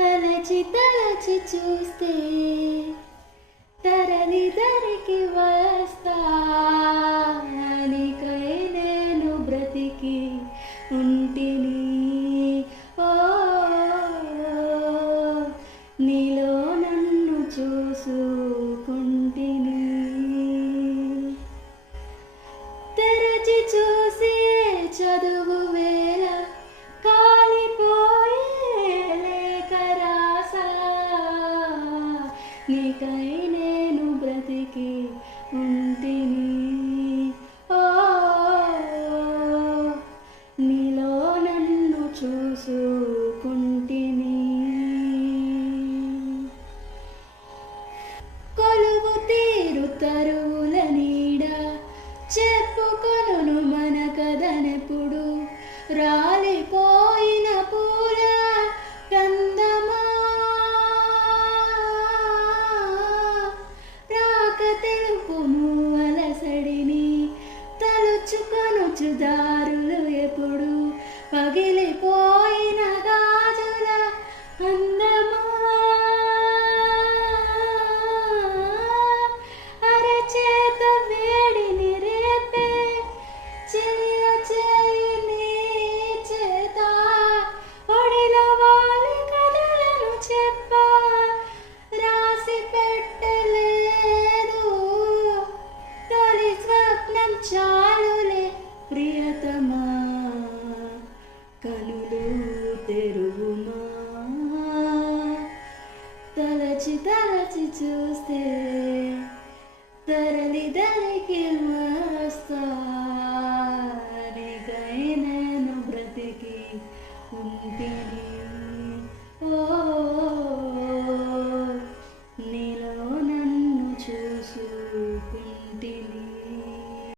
తలచి తలచి చూస్తే తరలి దరికి వస్తా నీకై నేను బ్రతికి ఉంటిని. ఓ నీలో నన్ను చూసుకుంటిని. తెరచి చూసి చదువు వేళ కాలిపోయే లేఖ రాసా నీకై నేను బ్రతికి ఉంటిని. ఓ నీలో నన్ను చూసుకుంటిని. కొలువు తీరు తరువుల నీడ చెప్పుకొను మన కథనెప్పుడు రాలిపోయిన పూల గంధమా రాక తెలుపుము అలసడిని తలుచుకొనుచు దారులు ఎప్పుడు పగిలిపోయిన గాజుల అందమా అరచేత వేడిని రేపే చెయ్య చేయిని చేత ఒడిలో వాలి కథలను చెప్ప రాసి పెట్టలేదు తొలి స్వప్నం చాలులే ప్రియతమా కనులు తెరువుమా. తలచి తలచి చూస్తే తరలి దరికి వస్తా నీకై నేను బ్రతికి ఉంటిని. ఓ నీలో నన్ను చూసుకుంటిని.